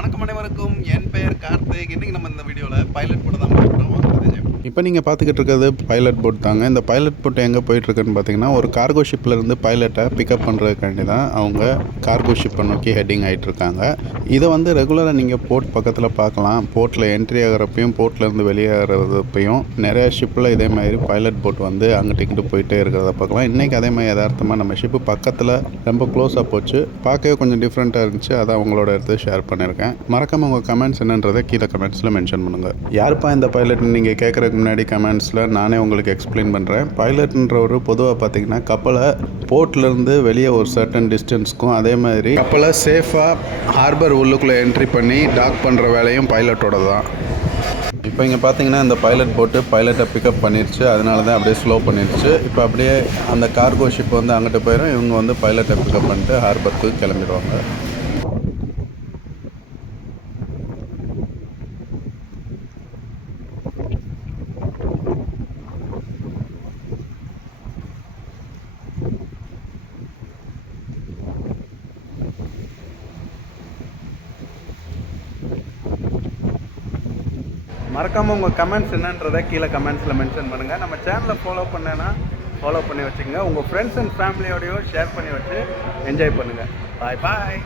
வணக்கம் அனைவருக்கும். என் பெயர் கார்த்திக். இன்னைக்கு நம்ம இந்த வீடியோவில் பைலட் போட்டு தான் பார்க்குறோம் இப்போ நீங்கள் பார்த்துக்கிட்டு இருக்கிறது பைலட் போட் தாங்க. இந்த பைலட் போட் எங்கே போயிட்டுருக்குன்னு பார்த்தீங்கன்னா ஒரு கார்கோ ஷிப்லேருந்து பைலட்டை பிக்கப் பண்ணுறதுக்காண்டி தான் அவங்க கார்கோ ஷிப்பை நோக்கி ஹெட்டிங் ஆகிட்டு இருக்காங்க இதை வந்து ரெகுலராக நீங்கள் போர்ட் பக்கத்தில் பார்க்கலாம். போர்ட்டில் என்ட்ரி ஆகிறப்பையும் போர்ட்லேருந்து வெளியேறப்பையும் நிறைய ஷிப்பில் இதே மாதிரி பைலட் போட் வந்து அங்கிட்டு இங்கிட்டு போயிட்டே இருக்கிறத பார்க்கலாம். இன்றைக்கி அதே மாதிரி யதார்த்தமாக நம்ம ஷிப்பு பக்கத்தில் ரொம்ப க்ளோஸாக போச்சு. பார்க்கவே கொஞ்சம் டிஃப்ரெண்ட்டாக இருந்துச்சு. அதான் அவங்களோட எடுத்து ஷேர் பண்ணியிருக்கேன். மறக்காம உங்கள் கமெண்ட்ஸ் என்னன்றதை கீழே கமெண்ட்ஸில் மென்ஷன் பண்ணுங்கள் யாருப்பா இந்த பைலட்னு நீங்கள் கேட்குற கேட்குறதுக்கு முன்னாடி கமெண்ட்ஸில் நானே உங்களுக்கு எக்ஸ்பிளைன் பண்ணுறேன் பைலட்ன்றவர் பொதுவாக பார்த்தீங்கன்னா கப்பலை போர்ட்லேருந்து வெளியே ஒரு சர்டன் டிஸ்டன்ஸ்க்கும் அதே மாதிரி கப்பலை சேஃபாக ஹார்பர் உள்ளுக்குள்ளே என்ட்ரி பண்ணி டாக் பண்ணுற வேலையும் பைலட்டோட தான். இப்போ இங்கே பார்த்தீங்கன்னா இந்த பைலட் போட்டு பைலட்டை பிக்கப் பண்ணிடுச்சு அதனால தான் அப்படியே ஸ்லோ பண்ணிடுச்சு இப்போ அப்படியே அந்த கார்கோ ஷிப் வந்து அங்கிட்ட போயிடும் இவங்க வந்து பைலட்டை பிக்கப் பண்ணிட்டு ஹார்பருக்கு கிளம்பிடுவாங்க. மறக்காமல் உங்கள் கமெண்ட்ஸ் என்னன்றதை கீழே கமெண்ட்ஸில் மென்ஷன் பண்ணுங்கள் நம்ம சேனலை ஃபாலோ பண்ணேன்னா ஃபாலோ பண்ணி வச்சுக்கோங்க. உங்கள் ஃப்ரெண்ட்ஸ் அண்ட் ஃபேமிலியோடையும் ஷேர் பண்ணி வச்சு என்ஜாய் பண்ணுங்கள் பாய் பாய்